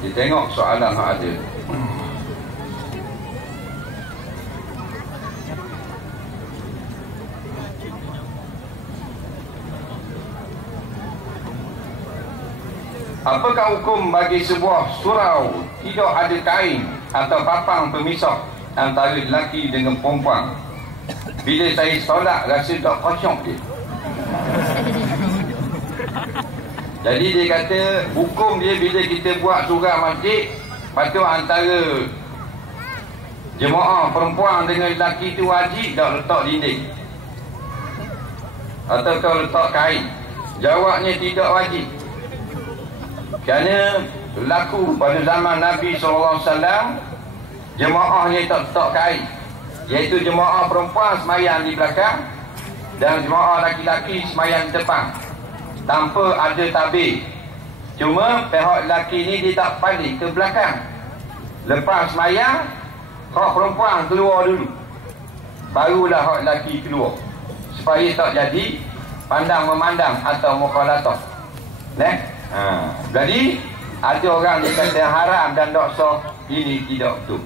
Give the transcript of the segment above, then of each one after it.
Dia tengok soalan yang ada. Apakah hukum bagi sebuah surau tidak ada kain atau papang pemisah antara lelaki dengan perempuan? Bila saya solat rasa tak khusyuk dia. Jadi dia kata hukum dia bila kita buat surau masjid, patut antara jemaah perempuan dengan lelaki itu wajib tak letak dinding atau kau letak kain? Jawabnya tidak wajib. Kerana berlaku pada zaman Nabi SAW, jemaahnya tak letak kain, iaitu jemaah perempuan semayang di belakang dan jemaah laki-laki semayang di depan tanpa ada tabir. Cuma pihak lelaki ni dia tak balik ke belakang. Lepas semayang, hak perempuan keluar dulu, barulah hak lelaki keluar, supaya tak jadi pandang memandang atau mukhalatah. Jadi ada orang dia kata haram dan tak sah. Ini tidak betul.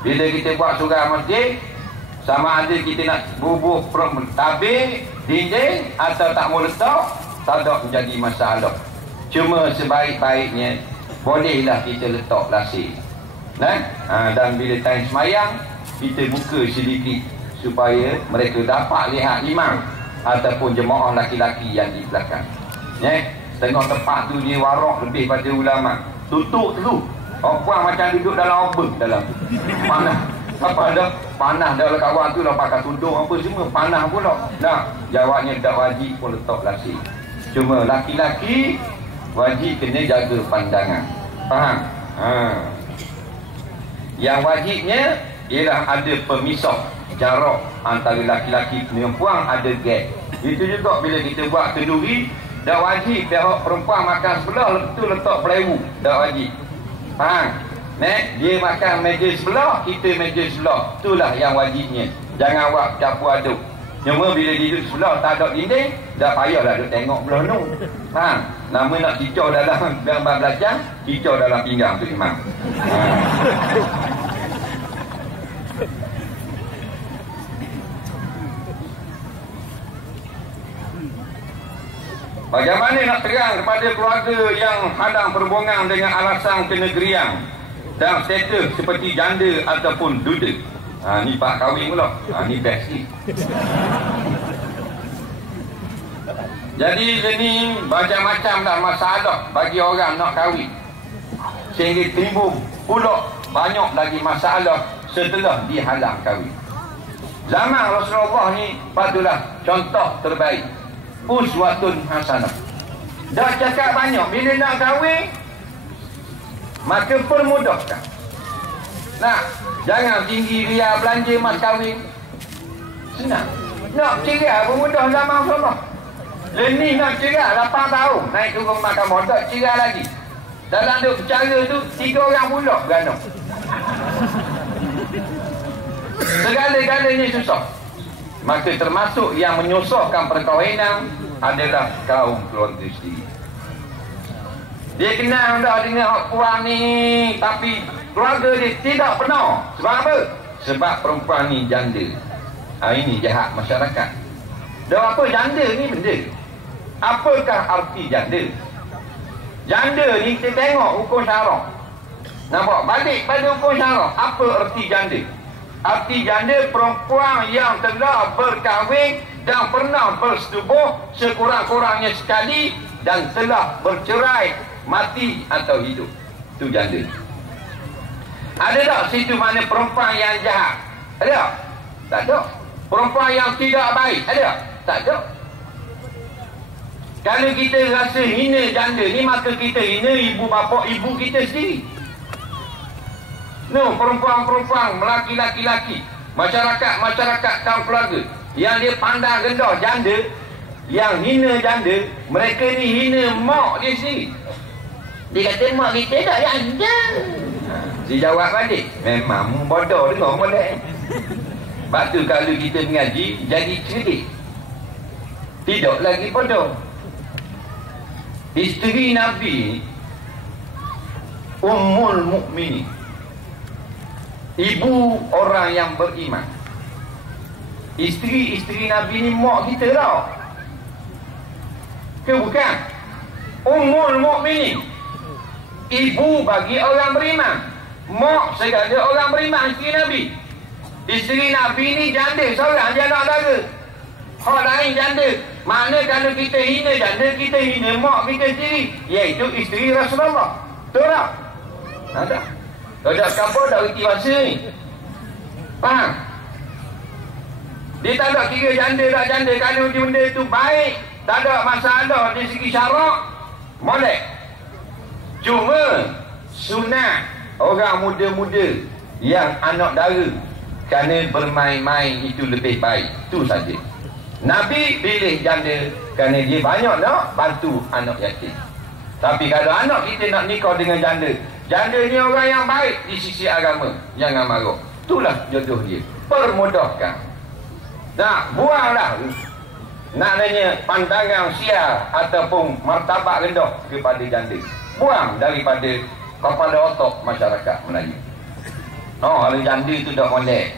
Bila kita buat surau masjid, sama ada kita nak bubuh tabir dinding atau tak mau letak, tak ada menjadi masalah. Cuma sebaik-baiknya bolehlah kita letak lasik. Dan bila time semayang, kita buka sedikit supaya mereka dapat lihat imam ataupun jemaah laki-laki yang di belakang. Tengok tempat tu dia warak lebih pada ulama. Tutup dulu. Orang macam duduk dalam oven dalam tu. Panas. Apa ada? Panas dalam kawan tu dah pakai tudung apa semua. Panas pula. Jawabnya tak wajib pun letak lasik. Cuma laki-laki wajib kena jaga pandangan. Faham? Yang wajibnya ialah ada pemisah jarak antara laki-laki dan perempuan, ada gap. Itu juga bila kita buat kenduri, tak wajib pihak perempuan makan sebelah, lepas tu letak pelewu. Tak wajib. Faham? Dia makan meja sebelah, kita meja sebelah. Itulah yang wajibnya. Jangan buat campur aduk. Cuma bila duduk sebelah tak ada dinding, dah payahlah duduk tengok belah nu. Faham? Nama nak kicau dalam gambar belajar, kicau dalam pinggang tu imam. Bagaimana nak terang kepada keluarga yang hadang perhubungan dengan alasan kenegerian dan status seperti janda ataupun duda? Ni pak kahwin pula. Ni best ni. Jadi ini macam-macam dah masalah bagi orang nak kahwin, sehingga timbul pula banyak lagi masalah setelah dihalang kahwin. Zaman Rasulullah ni patutlah contoh terbaik, uswatun hasanah. Dah cakap banyak, bila nak kahwin maka permudahkan. Jangan tinggi biaya belanja mas kahwin. Senang. Nak cerai permudah zaman Rasulullah. Ni nak cerai 8 tahun, naik turun mahkamah, tak cerai lagi. Dalam duk bercara tu 3 orang pula beranak. Segala-galanya susah. Maka termasuk yang menyusahkan perkahwinan adalah kaum keluarga sendiri. Dia kenal dah dengan hak puan ni, tapi keluarga dia tidak pernah. Sebab apa? Sebab perempuan ni janda. Ini jahat masyarakat. Dan apa janda ni benda? Apakah arti janda? Janda ni kita tengok hukum syarak. Nampak? Balik pada hukum syarak. Apa arti janda? Arti janda perempuan yang telah berkahwin dan pernah bersetubuh sekurang-kurangnya sekali dan telah bercerai, mati atau hidup. Itu janda. Ada tak situ mana perempuan yang jahat? Ada? Tak ada. Perempuan yang tidak baik? Ada? Tak ada. Kalau kita rasa hina janda ni, maka kita hina ibu bapa ibu kita sendiri. Perempuan-perempuan, lelaki-laki, masyarakat kaum keluarga yang dia pandang rendah janda, yang hina janda, mereka ni hina mak dia sendiri. Dia kata mak kita tak janda. Dia jawab balik, memang bodoh dengar boleh. Sebab tu kalau kita mengaji jadi cerdik, tidak lagi bodoh. Isteri Nabi Ummul Mukminin, ibu orang yang beriman. Isteri-isteri Nabi ni mak kita tau. Ke bukan? Ummul Mukminin, ibu bagi orang beriman. Mak segala orang beriman, isteri Nabi. Isteri Nabi ni janda seorang, dia nak dara. Hak lain janda. Mana kalau kita hina janda, kita hina mak kita sendiri, iaitu isteri Rasulullah. Betul tak? Ada. Kalau tak kapal dah reti masa ni. Faham? Dia tak ada kira janda tak janda. Kalau benda itu baik, tak ada masalah dari segi syarak, boleh. Cuma sunat orang muda-muda yang anak dara kerana bermain-main itu lebih baik. Itu saja. Nabi pilih janda kerana dia banyak nak bantu anak yatim. Tapi kalau anak kita nak nikah dengan janda, janda ni orang yang baik di sisi agama, jangan marah. Itulah jodoh dia. Permudahkan. Nak buanglah naknanya pandangan sial ataupun martabat rendah kepada janda. Buang daripada kepala otak masyarakat Melayu. Kalau janda itu dah molek.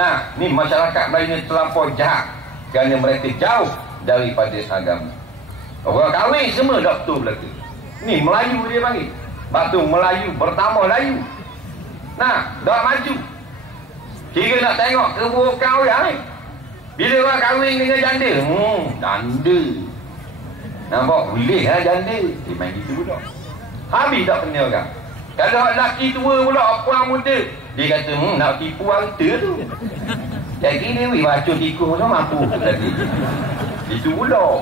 Nah, ni masyarakat Melayu ni terlampau jahat kerana mereka jauh daripada agama. Orang kahwin semua doktor belaka. Ni Melayu dia panggil. Batu Melayu bertambah layu. Nah, dah maju. Kira nak tengok keburukan orang ni. Bila orang kahwin dengan janda, janda. Nampak boleh lah janda. Dia main gitu pula. Habis tak kena orang. Kalau lelaki tua pula, puan muda, dia kata, nak tipu harta tu. Jadi dia baca tikus tu mampu tadi. Itu pula.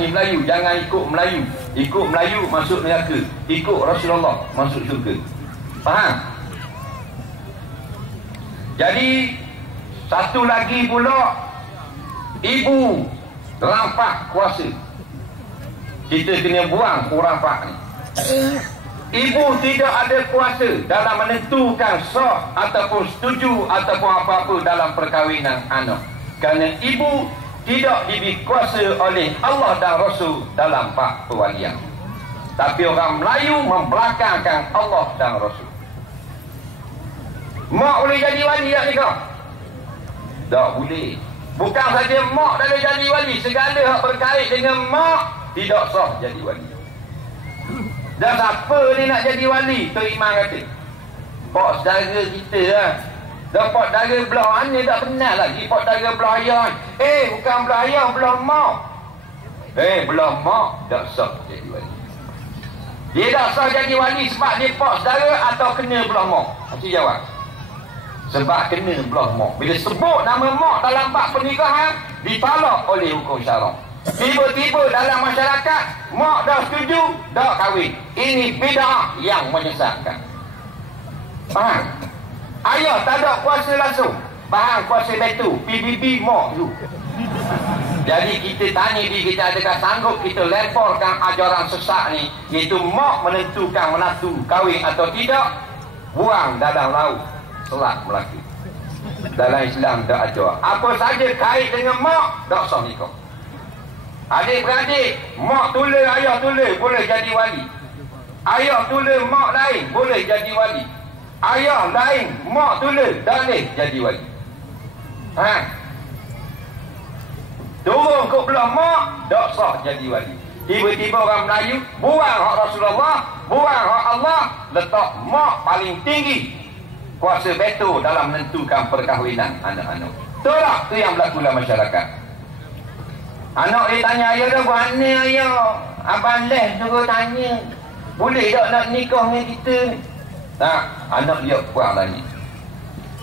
Ni Melayu, jangan ikut Melayu. Ikut Melayu masuk neraka. Ikut Rasulullah masuk syurga. Faham? Jadi satu lagi pula, ibu rampak kuasa. Kita kena buang rampak ni. Ibu tidak ada kuasa dalam menentukan sah ataupun setuju ataupun apa-apa dalam perkahwinan anak. Kerana ibu tidak diberi kuasa oleh Allah dan Rasul dalam bab perwalian. Tapi orang Melayu membelakangkan Allah dan Rasul. Mak boleh jadi wali tak nikah? Tak boleh. Bukan saja mak dah boleh jadi wali, segala yang berkait dengan mak tidak sah jadi wali. Dan siapa ni nak jadi wali? Teriman kata pak saudara kita lah. Dan pak saudara belah mana tak kenal lagi pak saudara belah ayah. Bukan belah ayah, belah mak. Belah mak tak sah jadi wali. Dia tak sah jadi wali sebab dia pak saudara atau kena belah mak? Aku jawab, sebab kena belah mak. Bila sebut nama mak dalam bab pernikahan, ditolak oleh hukum syarak. Tiba-tiba dalam masyarakat, mak dah setuju, dah kahwin. Ini bid'ah yang menyesatkan. Faham? Ayah tak ada kuasa langsung. Faham kuasa betul? PBB mak tu. Jadi kita tanya diri kita, adakah sanggup kita lemparkan ajaran sesat ni, iaitu mak menentukan menantu kahwin atau tidak? Buang dalam laut Selat Melaka. Dalam Islam tak ada. Apa saja kait dengan mak, tak sah nikah. Adik-beradik, mak tula, ayah tula, boleh jadi wali. Ayah tula, mak lain, boleh jadi wali. Ayah lain, mak tula, tak boleh jadi wali. Turun ke belah mak, tak sah jadi wali. Tiba-tiba orang Melayu buang hak Rasulullah, buang hak Allah, letak mak paling tinggi. Kuasa betul dalam menentukan perkahwinan anak-anak. Betul tak? Itu yang berlaku dalam masyarakat. Anak dia tanya ayah dah, mana ayah? Abang Les suruh tanya, boleh tak nak nikah dengan kita? Tak, anak dia puang tanya.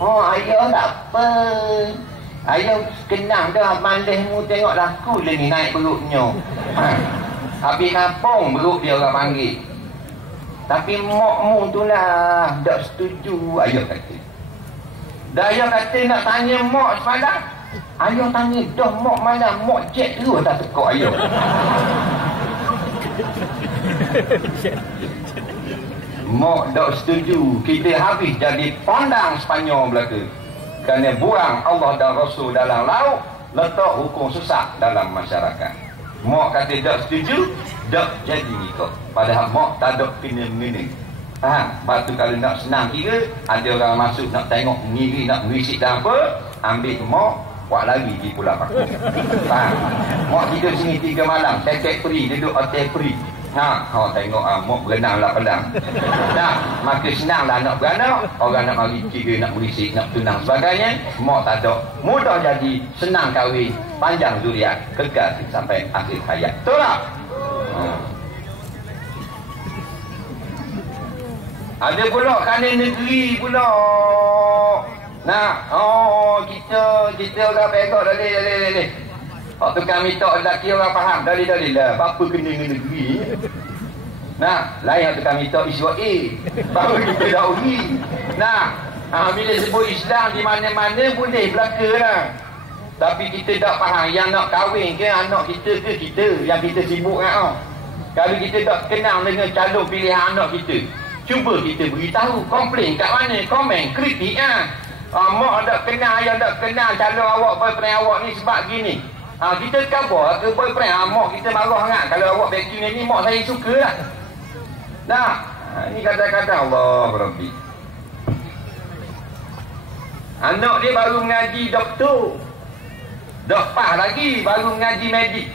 Ayah tak apa. Ayah kenang dah Abang Les mu, tengok laku dia ni naik perutnya. Habis kampung perut dia orang panggil. Tapi makmu tu lah tak setuju, ayah kata. Dah ayah kata nak tanya mak semalam, ayah tanya dah mak mana, mak cek dulu dah tekuk ayah. Mak tak setuju, kita habis jadi pandang Sepanyol belaka. Kerana buang Allah dan Rasul dalam laut, letak hukum sesat dalam masyarakat. Mak kata tak setuju, tak jadi nikah. Padahal mak tak ada kena-mengena. Lepas tu kalau nak senang kira, ada orang masuk nak tengok ngiri, nak merisik dan apa, ambil mok, buat lagi di Pulau Paku. Mok tidur sini 3 malam, cekek free, duduk hotel free. Kau tengok mok berenang lah pedang. Maka senanglah nak beranak, orang nak mari kira, nak merisik, nak tunang sebagainya, mok tak ada. Mudah jadi, senang kahwin, panjang zuriat, kekal sampai akhir hayat. Betul tak? Ada pula kanan negeri pula. Kita orang pegok dalih. Hak tukang mitok lelaki orang faham. Dalih lah. Apa kena dengan negeri? Lain hak tukang mitok Israel. Baru kita dah uji. Bila sebut Islam di mana-mana boleh belaka lah. Tapi kita tak faham yang nak kahwin ke anak kita ke kita yang kita sibuk kan. Kalau kita tak kenal dengan calon pilihan anak kita, cuba kita beritahu, komplain kat mana, komen, kritik mak tak kenal, ayah tak kenal calon awak, boyfriend awak ni sebab gini. Kita cover ke boyfriend, mak kita marah sangat kalau awak vacuum ni, mak saya suka lah. Ni kata-kata Allah Rabbi. Anak dia baru mengaji doktor, pas lagi baru mengaji medik.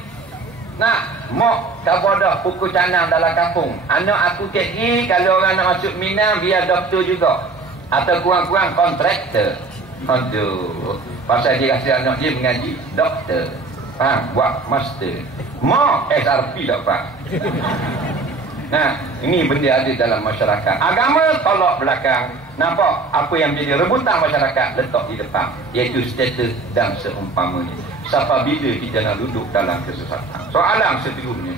Mak tak bodoh pukul canang dalam kampung. Anak aku cikgu, kalau orang nak masuk Minang biar doktor juga, atau kurang-kurang kontraktor. Aduh, pasal dia rasa anak dia mengaji doktor, buat master. Mak SRP dapat. Ini benda ada dalam masyarakat. Agama tolak belakang. Nampak apa yang menjadi rebutan masyarakat letak di depan, iaitu status dan seumpamanya. Sampai bila kita nak duduk dalam kesesatan? Soalan seterusnya,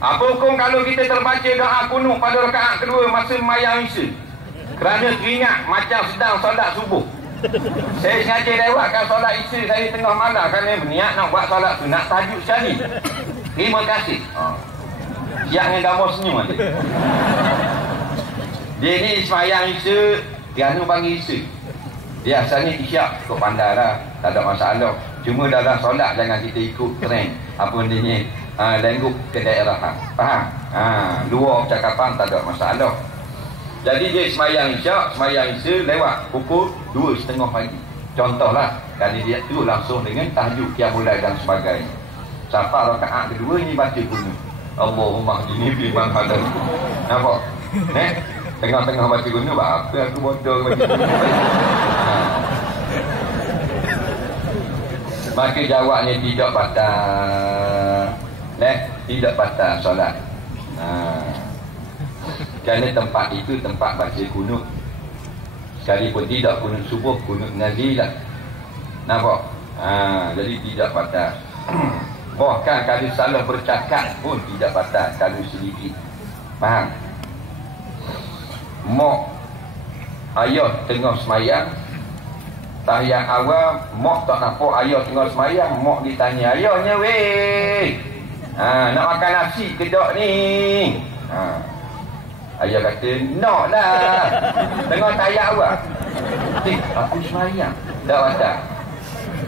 apa hukum kalau kita terbaca doa kunut pada rakaat kedua masa sembahyang Isya kerana teringat macam sedang solat subuh? Saya sengaja lewatkan solat Isya saya tengah malam kerana berniat nak buat solat sunat tahajud sekali. Terima kasih. Yang gambar senyum ada. Dia ni sembahyang Isya, kerana panggil Isya. Biasanya isyak kau pandai lah, tak ada masalah. Cuma dalam solat jangan kita ikut trend apa dia ni, lengguk ke daerah. Faham? Luar percakapan tak ada masalah. Jadi dia sembahyang Isya lewat pukul 2:30 pagi. Contohlah, kali dia tu langsung dengan tahajud qiyamul lail dan sebagainya. Sampai rakaat kedua ni baca kunut. Allahumma hdini fi man hadayt. Nampak? Tengah-tengah baca kunut, apa aku bodoh baca kunut. Maka jawabnya tidak batal. Tidak batal solat. Kerana tempat itu tempat baca kunut. Sekalipun tidak kunut subuh, kunut nazilah. Nampak? Jadi tidak batal. Bahkan kalau salah bercakap pun tidak batal kalau sedikit. Faham? Mak ayah tengah semayang, tahiyat awal, mak tak nampak ayah tengah semayang, mak ditanya, ayahnya weh, nak makan nasi ke tak ni? Ayah kata, nak lah, tengah tahiyat awal. Aku semayang, tak batal.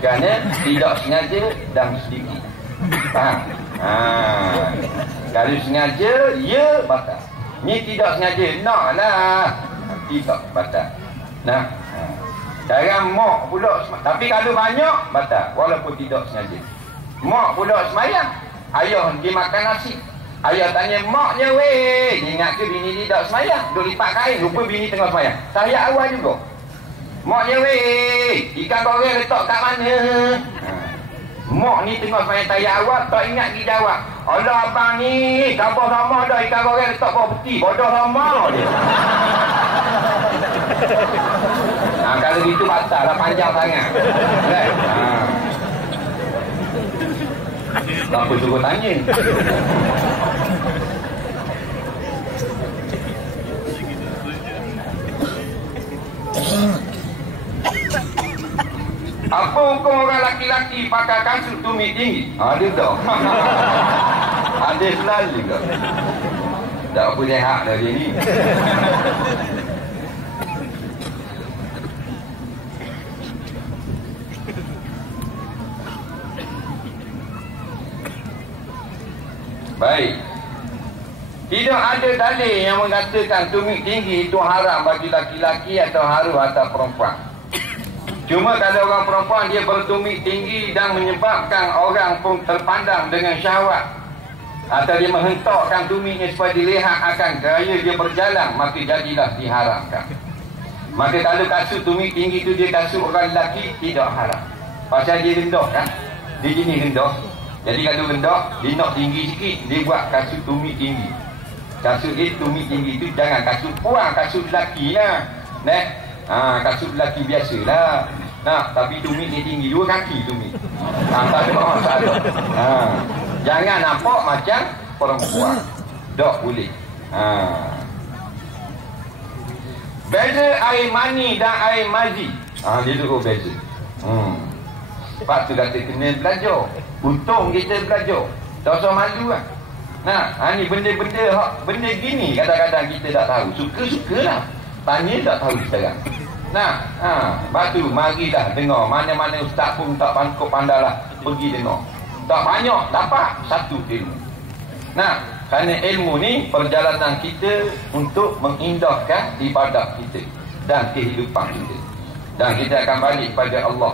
Kerana tidak sengaja dan sedikit. Faham? Kalau sengaja, ya batal. Ni tidak sengaja, nak lah, tidak batal. Sekarang mak pula, tapi kalau banyak batal, walaupun tidak sengaja. Mak pula semayang, ayah dia makan nasi. Ayah tanya maknya weh, ingat ke bini ni tak semayang, duduk lipat kain, lupa bini tengah semayang. Tahiyat awal juga. Maknya weh, ikan goreng letak kat mana? Mak ni tengah semayang tahiyat awal, tak ingat dia jawab. Allah abang ni, kabar sama dah ikan goreng letak bawah peti, bodoh sama dia. Kalau gitu batal lah, panjang sangat. Apa suruh tanya? Apa hukum orang laki-laki pakai kasut tumit tinggi? Ada tak? Ada selalu ke? Tak punya hak dah dia ni. Baik. Tidak ada dalil yang mengatakan tumit tinggi itu haram bagi laki-laki atau haram atas perempuan. Cuma kalau orang perempuan dia bertumit tinggi dan menyebabkan orang pun terpandang dengan syahwat, atau dia menghentakkan tumitnya supaya dilihat akan gaya dia berjalan, maka jadilah diharamkan. Maka kalau kasut tumit tinggi itu dia kasut orang lelaki, tidak haram. Pasal dia rendah kan? Dia jenis rendah. Jadi kalau rendah, dia nak tinggi sikit, dia buat kasut tumit tinggi. Kasut dia tumit tinggi itu jangan kasut puang, kasut lelaki lah. Kasut lelaki biasa lah. Tapi tumit dia tinggi, 2 kaki tumit. Tak ada masalah. Jangan nampak macam perempuan. Tak boleh. Beza air mani dan air mazi. Dia dulu beza. Sebab tu kata kena belajar. Untung kita belajar. Tak usah malu lah. Ni benda gini kadang-kadang kita tak tahu. Suka-sukalah. Tanya tak tahu sekarang. Batu marilah dengar. Mana-mana ustaz pun tak pandai-pandailah pergi dengar. Tak banyak dapat satu ilmu. Kerana ilmu ni perjalanan kita untuk mengindahkan ibadat kita dan kehidupan kita. Dan kita akan balik pada Allah.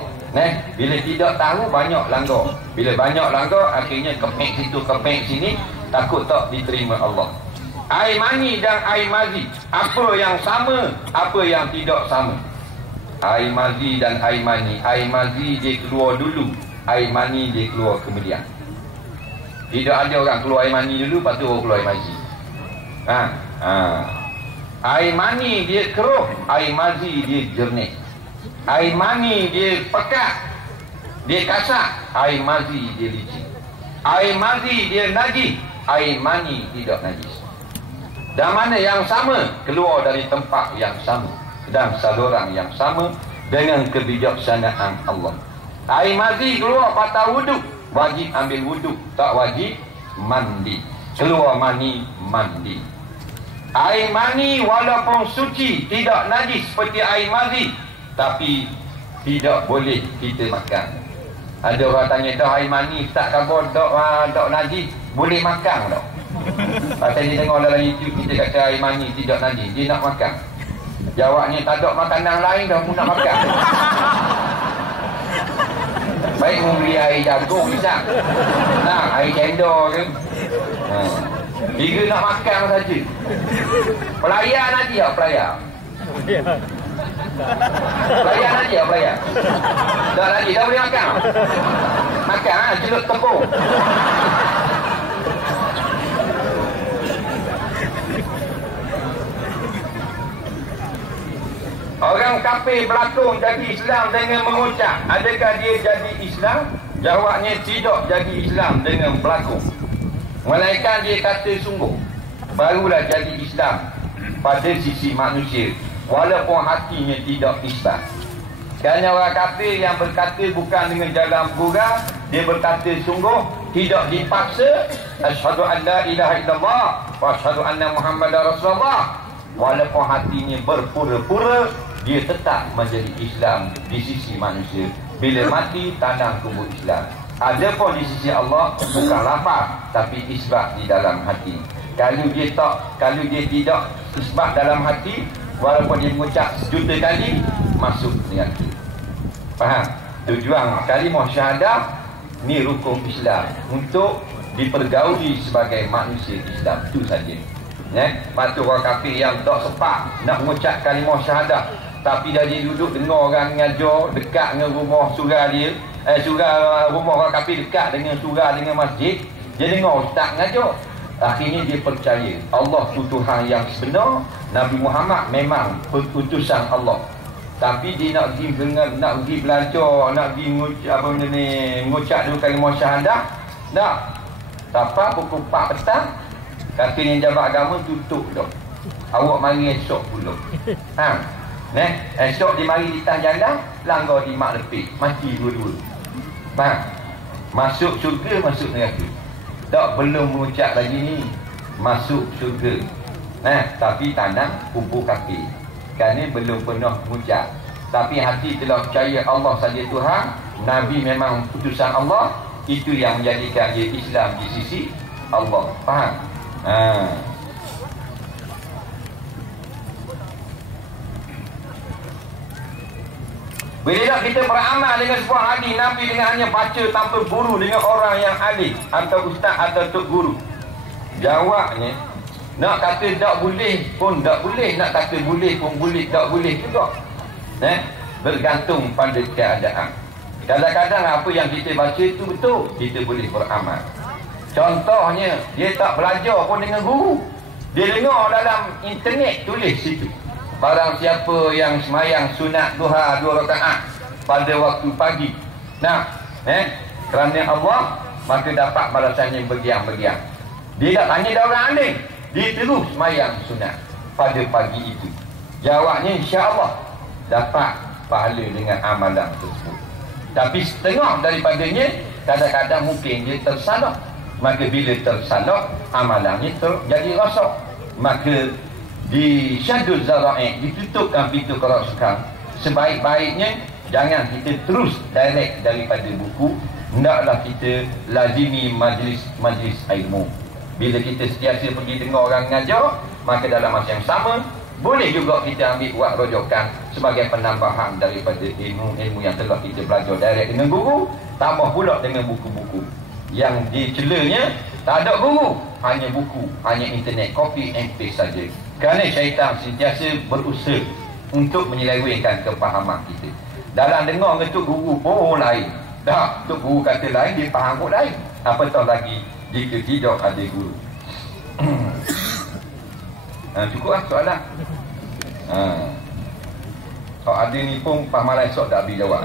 Bila tidak tahu banyak langgar. Bila banyak langgar akhirnya kepek situ kepek sini, takut tak diterima Allah. Air mani dan air mazi, apa yang sama, apa yang tidak sama. Air mazi dan air mani. Air mazi dia keluar dulu, air mani dia keluar kemudian. Tidak ada orang keluar air mani dulu, lepas tu orang keluar air mazi. Air mani dia keruh, air mazi dia jernih. Air mani dia pekat, dia kasar. Air mazi dia licin. Air mazi dia najis, air mani tidak najis. Dan mana yang sama, keluar dari tempat yang sama dan saluran yang sama dengan kebijaksanaan Allah. Air mazi keluar patah wuduk, wajib ambil wuduk, tak wajib mandi. Keluar mani, mandi. Air mani walaupun suci, tidak najis seperti air mazi, tapi tidak boleh kita makan. Ada orang tanya, dah air mani tak kabur, tak najis, boleh makan tak? Pasal dia tengok dalam YouTube kita kata air mani tidak najis, dia nak makan. Jawabnya, tak ada makanan lain dah pun nak makan. Baik membeli air jagung misal, air cendol ke, dia nak makan saja. Pelayan nanti ya, pelayan. Pelayan nanti ya, pelayan. Dah lagi, dah boleh makan. Makan celup tepung. Orang kafir berlakon jadi Islam dengan mengucap. Adakah dia jadi Islam? Jawabnya tidak jadi Islam dengan berlakon. Melainkan dia kata sungguh, barulah jadi Islam pada sisi manusia, walaupun hatinya tidak Islam. Kerana orang kafir yang berkata bukan dengan jalan pura, dia berkata sungguh, tidak dipaksa, asyhadu an la ilaha illallah wa asyhadu anna muhammadar rasulullah. Walaupun hatinya berpura-pura, dia tetap menjadi Islam di sisi manusia. Bila mati, tanam kubur Islam. Adapun di sisi Allah, bukan lafaz, tapi isbat di dalam hati. Kalau dia tidak isbat dalam hati, walaupun dia mengucap sejuta kali, masuk dengan itu. Faham? Tujuan kalimah syahadah ni rukun Islam untuk dipergauli sebagai manusia Islam. Itu saja. Lepas tu orang kafir yang tak sempat nak mengucap kalimah syahadah, tapi dah dia duduk dengar orang mengajar dekat dengan rumah surau dia, surau rumah orang kafir dekat dengan surau dengan masjid, dia dengar ustaz mengajar. Akhirnya dia percaya Allah tu Tuhan yang sebenar, Nabi Muhammad memang utusan Allah. Tapi dia nak pergi belajar, nak pergi mengucap dulu kalimah syahadah, tak. Sampai pukul 4 petang, katanya jabat agama tutup dah. Awak mari esok pula. Esok dia mari di tang jalan, langgar di mak lepik, mati dua-dua. Faham? Masuk syurga, masuk neraka. Tak belum mengucap lagi ni, masuk syurga. Tapi tanam kubur kafir. Kerana belum pernah mengucap. Tapi hati telah percaya Allah saja Tuhan, Nabi memang utusan Allah. Itu yang menjadikan dia Islam di sisi Allah. Faham? Bila tak kita beramal dengan sebuah hadis Nabi dengan hanya baca tanpa guru dengan orang yang alim atau ustaz atau tok guru. Jawabnya, nak kata tak boleh pun tak boleh, nak kata boleh pun boleh tak boleh juga. Bergantung pada keadaan. Kadang-kadang apa yang kita baca itu betul, kita boleh beramal. Contohnya, dia tak belajar pun dengan guru. Dia dengar dalam internet tulis situ. Barang siapa yang semayang sunat duha 2 rakaat pada waktu pagi, kerana Allah, maka dapat balasan yang bergiang-bergiang. Dia tak tanya dah orang alim, dia terus semayang sunat pada pagi itu. Jawabnya insya-Allah dapat pahala dengan amalan tersebut. Tapi setengah daripadanya kadang-kadang mungkin dia tersalah. Maka bila tersalah, amalannya jadi rosak. Maka di syadul zara'i, ditutupkan pintu kerasukan. Sebaik-baiknya jangan kita terus direct daripada buku. Hendaklah kita lazimi majlis ilmu. Bila kita sentiasa pergi dengar orang mengajar, maka dalam masa yang sama boleh juga kita ambil buat rojokan sebagai penambahan daripada ilmu-ilmu yang telah kita belajar direct dengan guru, tambah pula dengan buku-buku yang dicelanya tak ada guru, hanya buku, hanya internet, copy and paste saja. Kerana syaitan sentiasa berusaha untuk menyelewengkan kefahaman kita. Dalam dengar dengan tok guru pun lain. Dah, tok guru kata lain, dia faham pun lain. Apatah lagi jika tidak ada guru. Cukup lah soalan. Kalau ada ni pun faham lain sok tak habis jawab.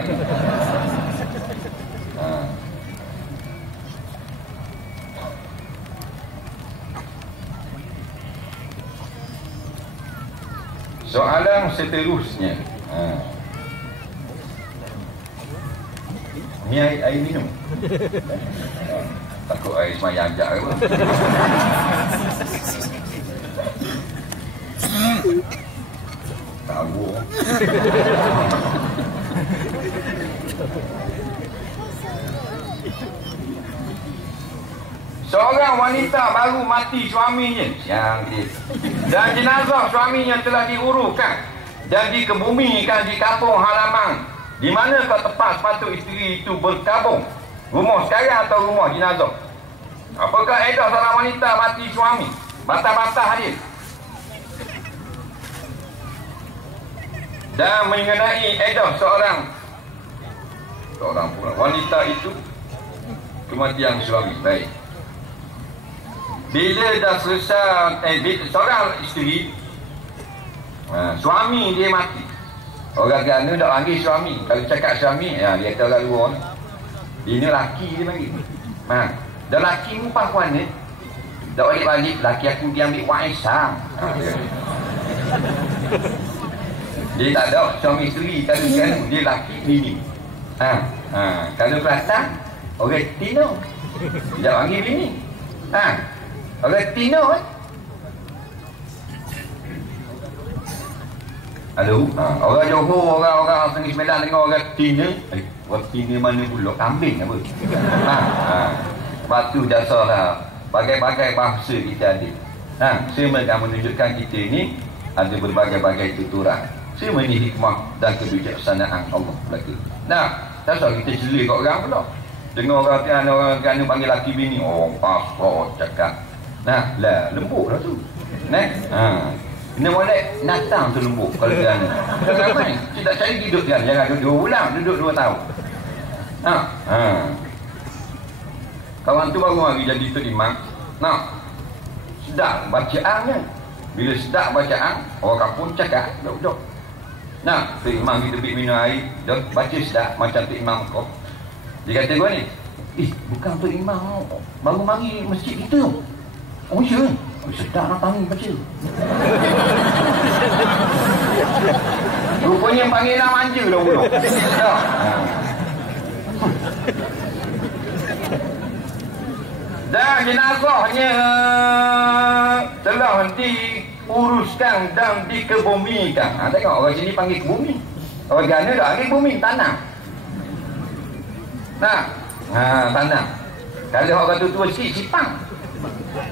Soalan seterusnya. Ni air minum. Takut air semayang ajak ke apa. Tahu. Seorang wanita baru mati suaminya, yang dia, dan jenazah suaminya telah diuruskan dan dikebumikan di kampung halaman. Di manakah tempat sepatut isteri itu berkabung? Rumah sekarang atau rumah jenazah? Apakah edah seorang wanita mati suami? Bantah-bantah hadir. Dan mengenai edah seorang pula wanita itu kematian suami. Baik. Bila dah selesai seorang isteri, suami dia mati, orang gana tak panggil suami. Kalau cakap suami, dia kata orang luar ni, ini laki dia panggil. Dan laki ni perempuan ni tak balik-balik, laki aku dia ambil waisang. Dia tak ada suami isteri. Kalau gana dia laki bini. Kalau Kelantan, orang Tino tidak panggil bini. Orang Tino Halo, orang Johor, orang Sengih Sembilan dengan orang Tina. Orang Tina mana pula? Kambing apa? Lepas tu dasarlah bagai-bagai bahasa kita ada. Saya akan menunjukkan kita ini ada berbagai-bagai tuturan. Semua ini hikmah dan kebijaksanaan Allah belaka. Dasar kita celik kat orang pula. Dengar orang kan panggil laki bini, pasport cakap. Lembut lah tu. Kena molek natang tu lembut kalau dia ni. Ramai kita cari hidup kan, jangan duduk 2 bulan, duduk 2 tahun. Kawan tu baru mari jadi tok imam. Sedap bacaannya. Bila sedap bacaan, orang kampung cakap, duduk. Tok imam kita pergi minum air, baca sedap macam tok imam kau. Dia kata gua ni, bukan tok imam, baru mari masjid kita. Ya? Sedap nak panggil baca. Rupanya panggilan manja dah pula. Dan jenazahnya telah diuruskan dan dikebumikan. Tengok orang sini panggil kebumi. Orang Gana dah panggil bumi, tanah. Tanah. Kalau orang tua sikit, sipang.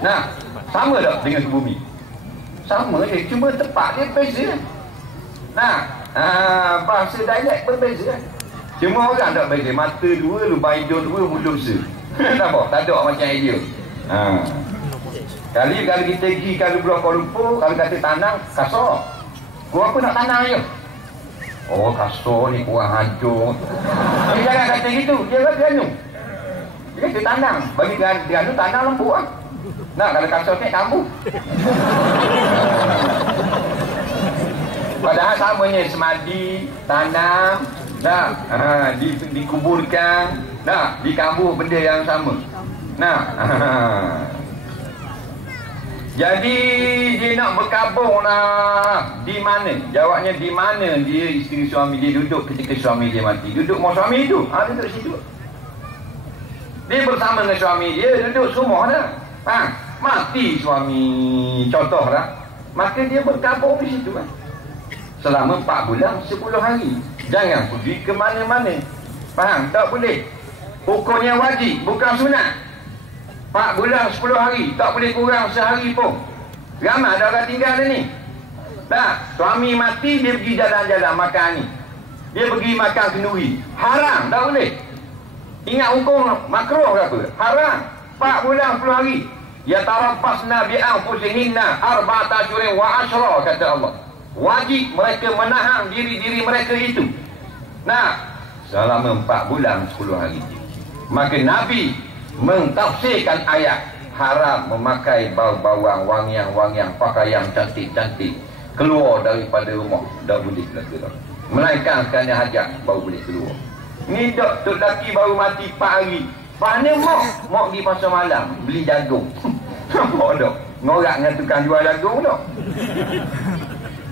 Nah, sama tak dengan bumi? Sama je, cuma tempat dia beza. Nah, bahasa dialek berbeza. Cuma orang tak beza, mata dua, lubang hidung dua, mulut se. Nampak? Tak ada macam dia. Kalau kita pergi kalau Kuala Lumpur, kalau kata tanang, kasar. Kau apa nak tanang je? Oh, kasar ni kurang hancur. Jangan kata gitu, dia kata anu. Dia kata tanang. Bagi dia anu tanang lembut lah. Nah, kalau kasar ni kamu. Padahal samanya semadi, tanam, nah, dikuburkan, nah, dikabur benda yang sama. Nah, jadi dia nak berkabung lah. Di mana? Jawabnya di mana dia isteri suami dia duduk ketika suami dia mati. Duduk sama suami tu. Duduk situ. Dia bersama dengan suami dia, duduk semua dah. Mati suami, contoh dah. Maka dia berkabung di situ kan. Selama 4 bulan 10 hari. Jangan pergi ke mana-mana. Faham? Tak boleh. Hukumnya wajib, bukan sunat. 4 bulan 10 hari, tak boleh kurang sehari pun. Ramai ada orang tinggal ni. Tak, suami mati dia pergi jalan-jalan makan ni. Dia pergi makan kenduri. Haram, tak boleh. Ingat hukum makruh ke apa? Haram. 4 bulan 10 hari. Ya tarabbasna bi anfusihinna arba'ata ashhurin wa ashra, kata Allah. Wajib mereka menahan diri-diri mereka itu. Nah, selama 4 bulan 10 hari. Maka Nabi mentafsirkan ayat haram memakai bau-bauan, wangian-wangian, pakaian cantik-cantik keluar daripada rumah. Tak boleh keluar. Melainkan sekali hajat baru boleh keluar. Ni tok lelaki baru mati 4 hari. Mana mak pergi pasar malam beli jagung. Nampak tak? Ngorak dengan tukang jual jagung tak?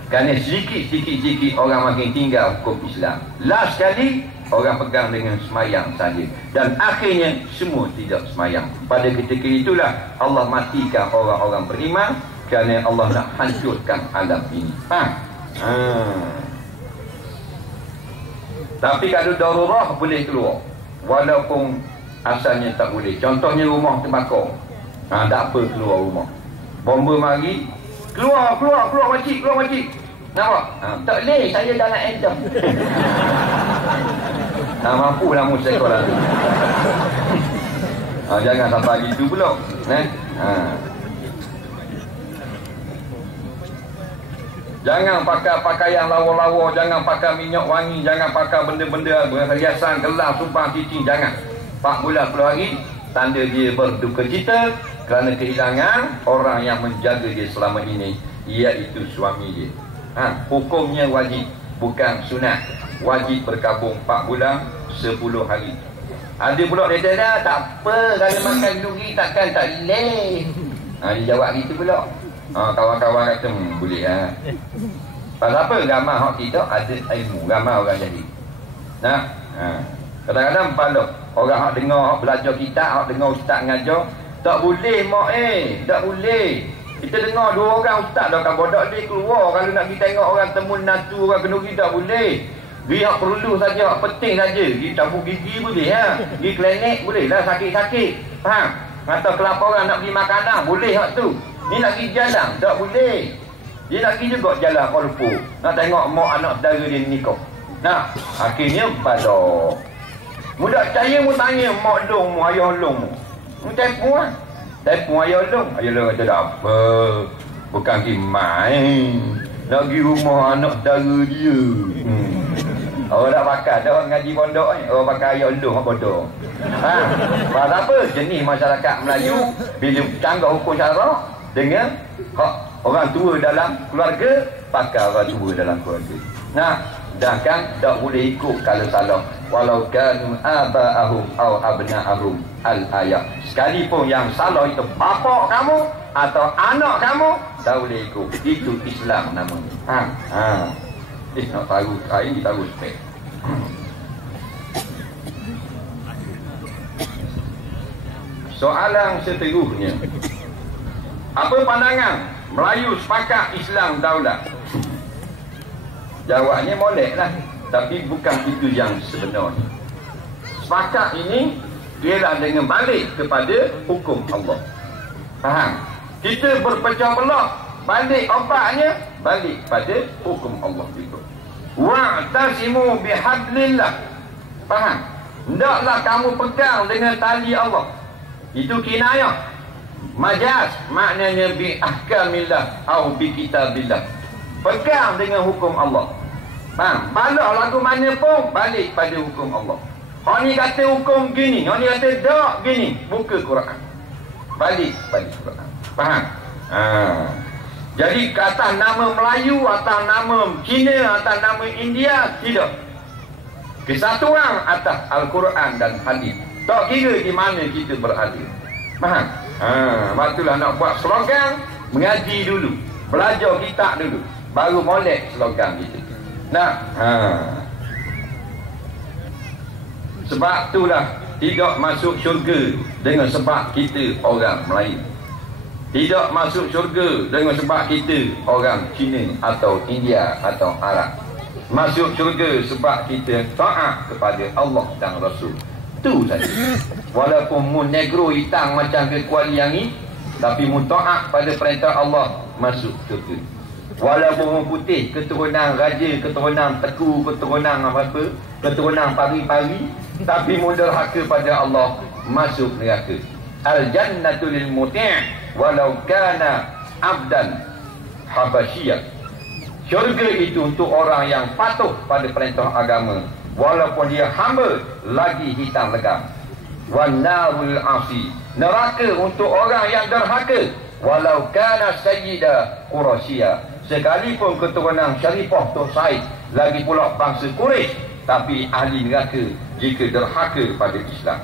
Kerana sikit orang makin tinggal hukum Islam. Last sekali orang pegang dengan semayang saja. Dan akhirnya semua tidak semayang. Pada ketika itulah Allah matikan orang-orang beriman. Kerana Allah nak hancurkan alam ini. Tapi kalau darurah boleh keluar. Walaupun asalnya tak boleh. Contohnya rumah terbakar. Tak apa keluar rumah. Bomba mari. Keluar makcik. Nampak? Tak boleh, saya dah nak endam. Mampulah musa sekolah tu. Jangan sampai gitu pula. Jangan pakai pakaian lawa-lawa, jangan pakai minyak wangi, jangan pakai benda-benda hiasan, gelang, sumpah, cincin, jangan. 4 bulan 10 hari, tanda dia berduka cita kerana kehilangan orang yang menjaga dia selama ini, iaitu suami dia. Hukumnya wajib, bukan sunat. Wajib berkabung 4 bulan 10 hari. Ada pula dia kata, tak apa kalau makan duri takkan tak boleh. Dia jawab gitu pula. Kawan-kawan kata boleh lah. Pasal apa? Ramai hak kita ada ilmu, ramai orang jadi. Kadang-kadang pada orang hak dengar, hak belajar kitab, hak dengar ustaz ngajar, tak boleh mak tak boleh. Kita dengar 2 orang ustaz dah kan bodoh dia keluar. Kalau nak pergi tengok orang temun natu, orang kenduri, tak boleh. Pergi hak perlu saja, hak penting saja. Pergi campur gigi boleh pergi klinik boleh lah, sakit-sakit. Faham? Atau kelaparan nak pergi makanan boleh hak tu. Ni nak pergi jalan tak boleh. Dia nak pergi juga jalan Kuala Lumpur, nak tengok mak anak saudara dia nikah. Akhirnya pada mudah percaya mu tanya mak long mu, ayah long mu. Mu telefon lah. Telefon ayah long kata tak apa. Bukan pergi main. Nak pergi rumah anak saudara dia. Orang tak pakai, ada orang ngaji pondok ni. Orang pakai ayah long bodoh. Pasal apa? Jenis masyarakat Melayu bila canggah hukum syarak dengan orang tua dalam keluarga, pakai orang tua dalam keluarga. Sedangkan tak boleh ikut kalau salah. Walau kanu aba'ahum aw abna'ahum al-ayat. Sekalipun yang salah itu bapa kamu atau anak kamu, tak boleh ikut. Itu Islam namanya. Nak tahu, ini tahu spek. Soalan seterusnya, apa pandangan Melayu sepakat Islam daulat? Jawabnya molek lah, tapi bukan itu yang sebenarnya. Sepakat ini ialah dengan balik kepada hukum Allah. Faham? Kita berpecah belah, balik obatnya balik pada hukum Allah juga. Wa'tasimu bihablillah. Faham? Hendaklah kamu pegang dengan tali Allah. Itu kinayah. Majaz maknanya bi ahkamillah atau bi kitabillah. Pegang dengan hukum Allah. Faham? Balah lagu mana pun balik pada hukum Allah. Orang ni kata hukum gini, orang ni kata tak gini, buka Quran. Balik pada Quran. Faham? Jadi atas nama Melayu, atas nama Cina, atas nama India, tidak. Kesatuan atas Al-Quran dan hadis. Tak kira di mana kita berada. Faham? Waktulah nak buat slogan, mengaji dulu, belajar kitab dulu, baru molek slogan kita. Nah, sebab itulah tidak masuk syurga dengan sebab kita orang Melayu. Tidak masuk syurga dengan sebab kita orang Cina atau India atau Arab. Masuk syurga sebab kita taat kepada Allah dan Rasul. Itu saja. Walaupun mu negro hitam macam ke Kuala Yangi, tapi mu taat pada perintah Allah, masuk syurga. Walaupun mu putih, keturunan raja, keturunan teku, keturunan apa-apa, keturunan pari-pari, tapi mu derhaka pada Allah, masuk neraka. Al-jannatu lil muti' walau kana abdan habasyiyah. Syurga itu untuk orang yang patuh pada perintah agama, walaupun dia hamba lagi hitam legam. Wan narul asi. Neraka untuk orang yang derhaka, walau kana sayyida qurasyiyah. Sekalipun keturunan Syarifah Tok Said, lagi pula bangsa Quraisy, tapi ahli neraka jika derhaka pada Islam.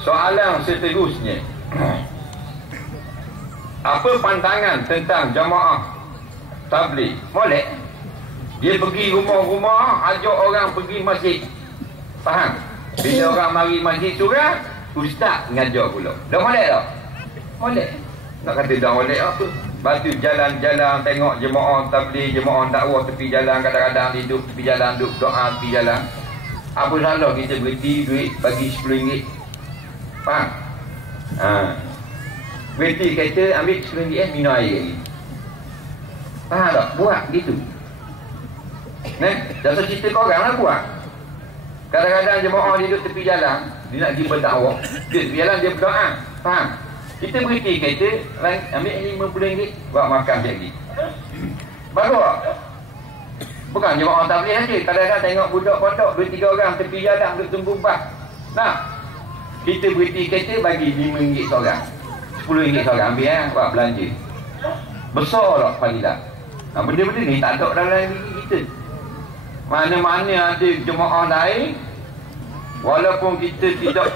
Soalan seterusnya, apa pandangan tentang jamaah tabligh? Molek dia pergi rumah-rumah, ajak orang pergi masjid. Faham? Bila orang mari masjid surah, ustaz mengajar pula. Dah molek tak? Molek. Nak kata dah molek apa? Batu jalan-jalan tengok jemaah tabligh, jemaah dakwah tepi jalan, kadang-kadang duduk tepi jalan, duduk doa tepi jalan. Apa salah kita berhenti duit bagi RM10? Faham? Berhenti kereta, ambil RM10, minum air lagi. Faham tak? Buat gitu. Jasa cerita korang lah buat. Kadang-kadang jemaah dia duduk tepi jalan, dia nak pergi berdakwah, dia tepi jalan, dia berdoa. Faham? Kita berhenti kereta, ambil RM50, buat makan lagi. Bagus tak? Bukan jemaah tabligh saja. Kadang-kadang tengok budak pondok 2-3 orang tepi jalan duduk tunggu bas. Nah, kita berhenti kereta, bagi RM5 seorang, RM10 seorang, ambil buat belanja. Besar tak fadilah. Benda-benda ni tak ada dalam diri kita. Mana-mana ada jemaah lain, walaupun kita tidak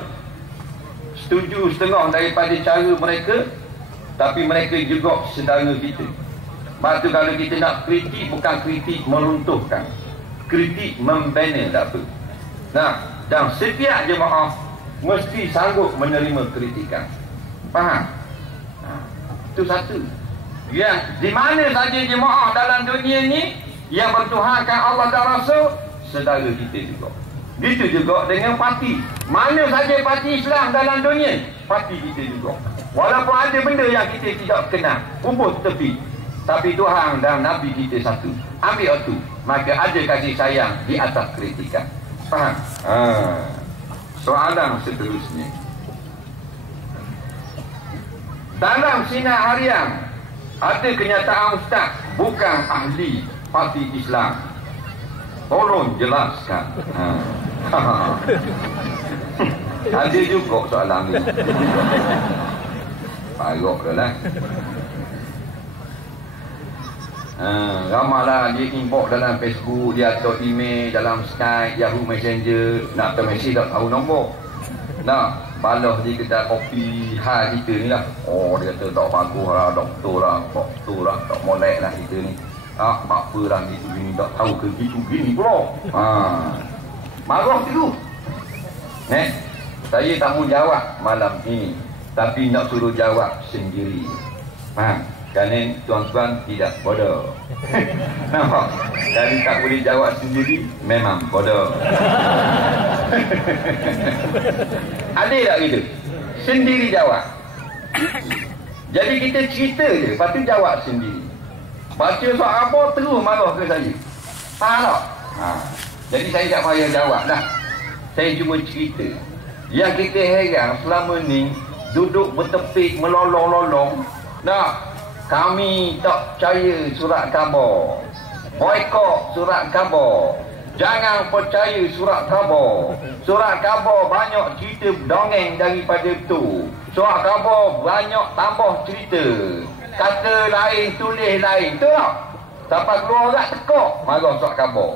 setuju setengah daripada cara mereka, tapi mereka juga saudara kita. Sebab tu kalau kita nak kritik, bukan kritik meruntuhkan, kritik membina tak apa. Nah, dan setiap jemaah mesti sanggup menerima kritikan. Faham? Itu satu. Yang di mana saja jemaah dalam dunia ni yang bertuhankan Allah dan Rasul, saudara kita juga. Begitu juga dengan parti. Mana saja parti Islam dalam dunia, parti kita juga. Walaupun ada benda yang kita tidak kenal, kumpul tepi, tapi Tuhan dan Nabi kita satu. Ambil itu, maka ada kasih sayang di atas kritikan. Faham? Soalan seterusnya, dalam sinar harian ada kenyataan ustaz bukan ahli parti Islam. Tolong jelaskan. Ada juga soalan ni. Parok dah lah. Ramailah dia import dalam Facebook, dia atau email, dalam Skype, Yahoo Messenger, nak hantar mesej tak tahu nombor. Nak balas dia kata kopi hal kita ni lah. Oh, dia kata tak bagus lah, doktor lah, tak molek lah kita ni. Apa lah gitu gini, tak tahu ke gitu gini pula. Marah tu. Saya tak mau jawab malam ini, tapi nak suruh jawab sendiri. Faham? Kerana tuan-tuan tidak bodoh. Nampak? Jadi tak boleh jawab sendiri, memang bodoh. Ada tak gitu? sendiri jawab. Jadi kita cerita je, lepas tu jawab sendiri. Baca soal apa terus marah ke saya. Faham tak? Jadi saya tak payah jawab dah. Saya cuma cerita. Yang kita heran selama ni duduk bertepik melolong-lolong. Kami tak percaya surat khabar. Boykot surat khabar. Jangan percaya surat khabar. Surat khabar banyak cerita dongeng daripada itu. Surat khabar banyak tambah cerita. Kata lain, tulis lain. Betul tak? Sampai keluar orang tekak marah surat khabar.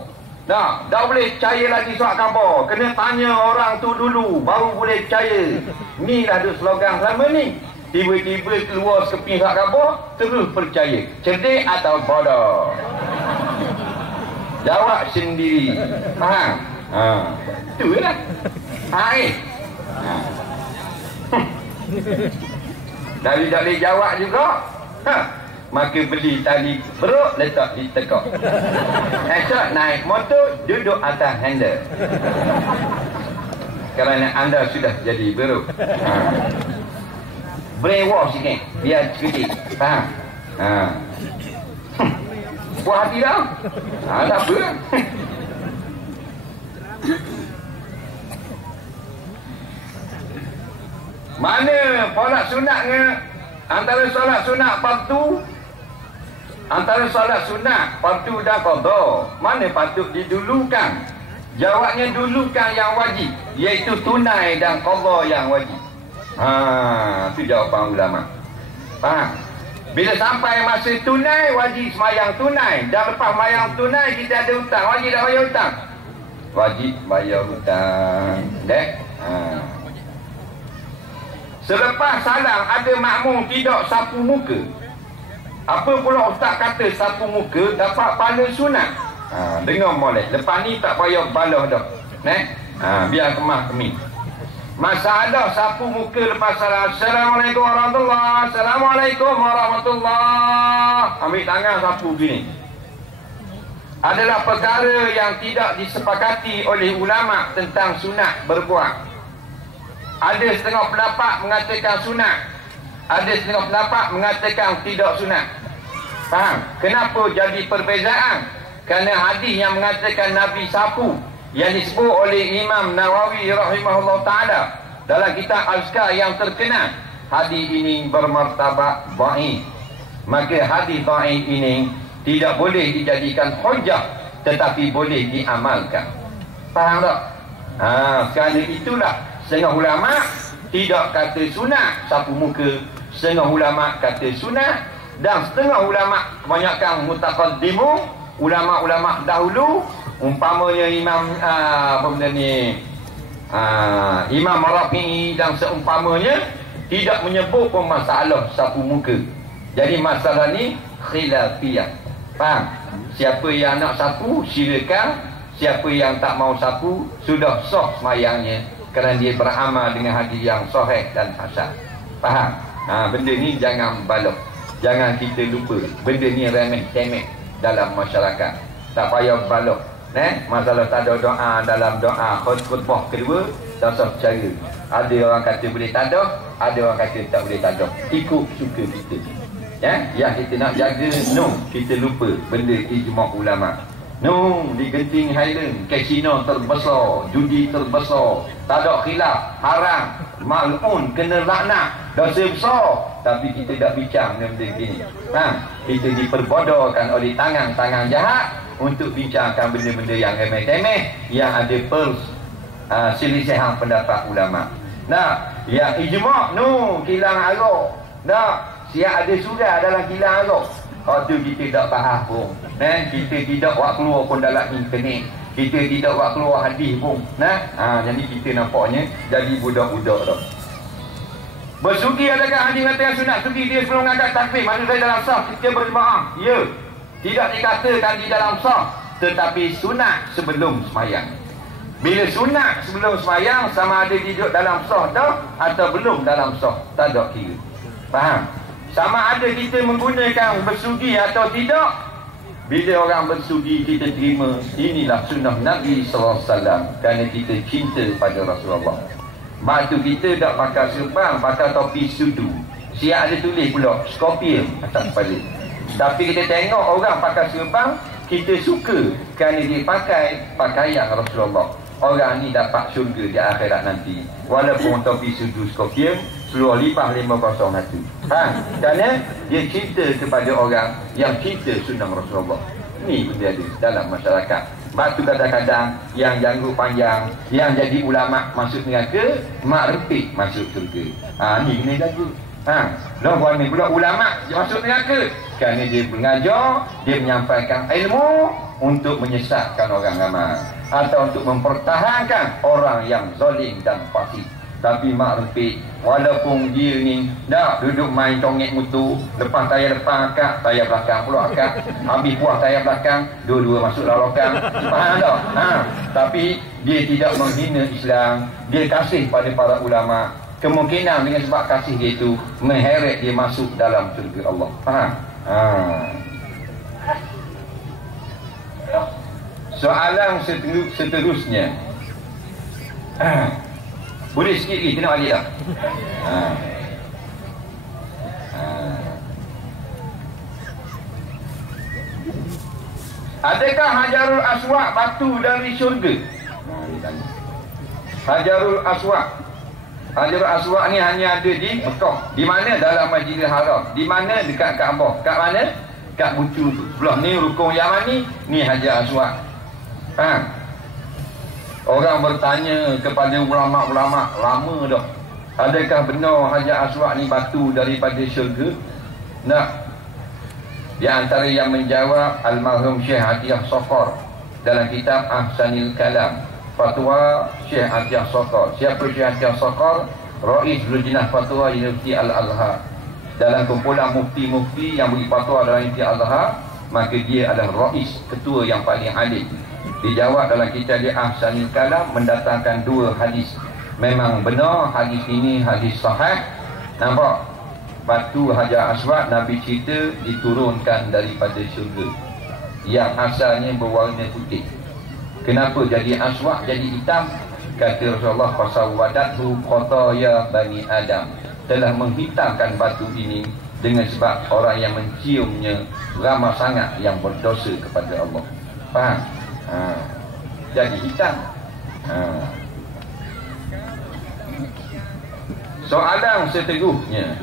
Dah boleh percaya lagi surat khabar. Kena tanya orang tu dulu baru boleh percaya. Ni lah tu slogan selama ni. Tiba-tiba keluar sekeping surat khabar, terus percaya. Cerdik atau bodoh? Jawab sendiri. Faham? Itu lah. Dari tak boleh jawab juga. Maka beli tali perut, letak di tekak. Esok naik motor, duduk atas handle. Kerana anda sudah jadi beruk. Brainwash sikit, biar cerdik. Faham? Puas hati dah. Tak apa. Mana solat sunatnya? Antara solat sunat fardu, antara solat sunat fardu dan qada, mana patut didulukan? Jawabnya dulukan yang wajib, iaitu tunai dan qada yang wajib. Itu jawapan ulama. Faham? Bila sampai masa tunai, wajib semayang tunai. Dan lepas semayang tunai, kita ada hutang. Wajib tak bayar hutang? Wajib bayar hutang. Selepas salam, ada makmum tidak sapu muka. Apa pula ustaz kata sapu muka dapat pahala sunat? Dengar molek. Lepas ni tak payah balah dah. Biar kemah kemih. Masalah sapu muka lepas salam. Assalamualaikum warahmatullahi. Assalamualaikum warahmatullahi. Ambil tangan sapu gini. Adalah perkara yang tidak disepakati oleh ulama tentang sunat berbuat. Ada setengah pendapat mengatakan sunat. Ada setengah pendapat mengatakan tidak sunat. Faham? Kenapa jadi perbezaan? Kerana hadis yang mengatakan Nabi sapu yang disebut oleh Imam Nawawi rahimahullah ta'ala dalam kitab Azkar yang terkenal, hadis ini bermartabat dhaif. Maka hadis dhaif ini tidak boleh dijadikan hujjah, tetapi boleh diamalkan. Faham tak? Kerana itulah setengah ulama tidak kata sunat sapu muka, setengah ulama kata sunat, dan setengah ulama, kebanyakan mutaqaddimun, ulama-ulama dahulu, umpamanya Imam Imam Rafi'i dan seumpamanya, tidak menyebut pun masalah sapu muka. Jadi masalah ni khilafiyah. Faham? Siapa yang nak sapu silakan, siapa yang tak mau sapu sudah sah semayangnya, kerana dia beramal dengan hadis yang sahih dan hasan. Faham? Benda ni jangan balok. Jangan kita lupa. Benda ni remeh-temeh dalam masyarakat. Tak payah balok. Masalah tak ada doa dalam doa khutbah kedua, tak usah percaya. Ada orang kata boleh tadah, ada orang kata tak boleh tadah. Ikut suka kita. Yang kita nak jaga, kita lupa benda ijma' ulama. Di Genting Highland, kasino terbesar, judi terbesar, tak ada khilaf, haram, mal'un, kena laknat, dosa besar. Tapi kita tak bincang benda begini. Kita diperbodohkan oleh tangan-tangan jahat untuk bincangkan benda-benda yang remeh-temeh, yang ada perselisihan pendapat ulama. Yang ijma' kilang arah. Siap ada surah dalam kilang arah. Tu kita tak faham pun. Kita tidak buat keluar pun dalam internet. Kita tidak buat keluar hadis pun. Jadi kita nampaknya jadi budak-budak dah. Bersugi adakah hadis mengatakan sunat sugi dia sebelum mengangkat takbir? Maksud saya dalam sah kita berjemaah. Ya. Tidak dikatakan di dalam sah, tetapi sunat sebelum semayang. Bila sunat sebelum semayang, sama ada duduk dalam sah dah atau belum dalam sah, tak ada kira. Faham? Sama ada kita menggunakan bersugi atau tidak. Bila orang bersugi kita terima, inilah sunnah Nabi SAW, kerana kita cinta pada Rasulullah. Batu kita tak pakai serban, pakai topi sudu. Siap ada tulis pula Scorpion atas kepala. Tapi kita tengok orang pakai serban, kita suka kerana dia pakai pakaian Rasulullah. Orang ni dapat syurga di akhirat nanti. Walaupun topi sudu Scorpion, seluar lipah 501. Kerana dia cinta kepada orang yang cinta sunnah Rasulullah. Ini pun dia ada dalam masyarakat. Batu kadang-kadang yang janggut panjang, yang jadi ulama masuk neraka, mak repit masuk syurga. Ni kena jaga. Lawan ni pula ulama masuk neraka kerana dia mengajar, dia menyampaikan ilmu untuk menyesatkan orang ramai atau untuk mempertahankan orang yang zalim dan fasik. Tapi mak repit, walaupun dia ni dah duduk main congek mutu, lepas tayar depan akak, tayar belakang pula akak, habis puas tayar belakang, dua-dua masuk lolokan. Faham tak? Tapi dia tidak menghina Islam, dia kasih pada para ulama. Kemungkinan dengan sebab kasih dia itu mengheret dia masuk dalam syurga Allah. Faham? Soalan seterusnya. Boleh sikit lagi, kena balik tak? Adakah Hajarul Aswad batu dari syurga? Hajarul Aswad. Hajarul Aswad ni hanya ada di Mekah. Di mana? Dalam Masjidil Haram. Di mana? Dekat Kaabah. Kat mana? Kat bucu tu. Sebelah ni rukun Yaman ni Hajar Aswad. Orang bertanya kepada ulama-ulama lama dah, adakah benar Hajar Aswad ni batu daripada syurga? Nah, di antara yang menjawab almarhum Syekh Atiyah Sokor dalam kitab Ahsanil Kalam, fatwa Syekh Atiyah Sokor. Siapa Syekh Atiyah Sokor? Rais Lujnah Fatwa Universiti Al-Azhar. Dalam kumpulan mufti-mufti yang beri fatwa dalam Universiti Al-Azhar, maka dia adalah rais, ketua yang paling alim. Dijawab dalam kitab dia Ahsanil Kalam, mendatangkan dua hadis. Memang benar hadis ini hadis sahih. Nampak? Batu Hajar Aswad Nabi cerita diturunkan daripada syurga, yang asalnya berwarna putih. Kenapa jadi aswad, jadi hitam? Kata Rasulullah, fasawwadathu khataya bani Adam, telah menghitamkan batu ini dengan sebab orang yang menciumnya ramai sangat yang berdosa kepada Allah. Faham? Jadi hitam. Soalan seterusnya.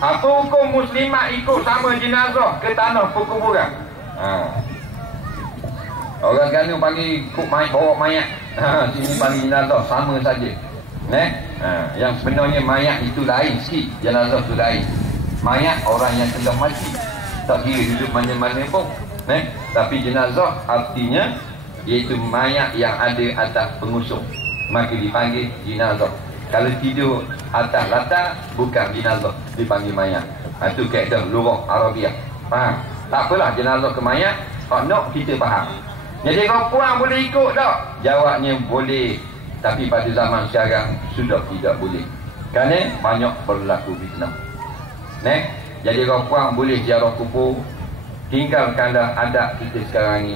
Apa hukum muslimat ikut sama jenazah ke tanah perkuburan? Orang Ganu panggil ikut bawa mayat, sini panggil jenazah, sama saja. Yang sebenarnya mayat itu lain sikit, jenazah itu lain. Mayat orang yang telah mati, tak kira hidup mana-mana pun. Tapi jenazah artinya iaitu mayat yang ada atas pengusung, maka dipanggil jenazah. Kalau tidur atas latar, bukan jenazah, dipanggil mayat. Itu kaedah lugah Arabiah. Faham? Tak apalah jenazah ke mayat, nak kita faham. Jadi kau puan boleh ikut tak? Jawabnya boleh. Tapi pada zaman sekarang sudah tidak boleh, kerana banyak berlaku fitnah. Jadi kau puan boleh ziarah kubur. Tinggalkanlah adab kita sekarang ni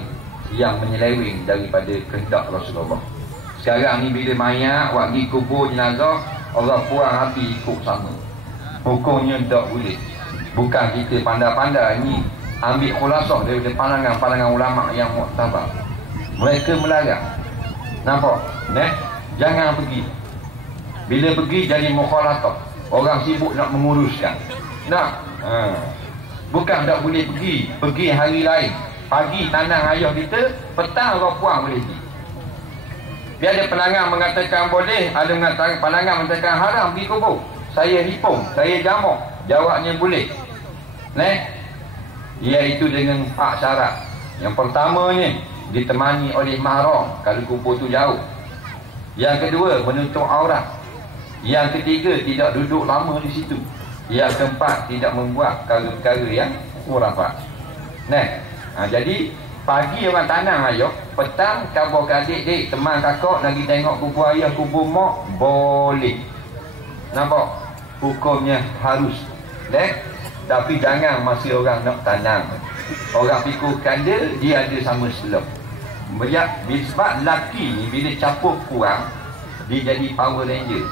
yang menyeleweng daripada kehendak Rasulullah. Sekarang ni bila mayat pergi kubur jenazah, orang puang api ikut sama. Hukumnya tak boleh. Bukan kita pandai-pandai ni ambil khulasah daripada pandangan-pandangan ulama yang muktabar. Mereka melarang. Nampak? Jangan pergi. Bila pergi jadi mukhalatah. Orang sibuk nak menguruskan. Bukan tak boleh pergi. Pergi hari lain. Pagi tanah ayah kita, petang orang puang boleh pergi. Dia ada pandangan mengatakan boleh, ada pandangan mengatakan haram pergi kubur. Saya hipung, saya jamak. Jawabnya boleh. Iaitu dengan 4 syarat. Yang pertamanya, ditemani oleh mahram kalau kubur tu jauh. Yang kedua, menutup aurat. Yang ketiga, tidak duduk lama di situ. Yang keempat, tidak membuat perkara-perkara yang khurafat. Jadi pagi orang tanah ayah, petang kabur ke adik-adik, teman kakak lagi tengok kubur ayah, kubur mak, boleh. Nampak? Hukumnya harus. Tapi jangan masih orang nak tanam. Orang fikirkan dia ada sama selop. Sebab lelaki ni bila campur kurang, dia jadi Power Ranger.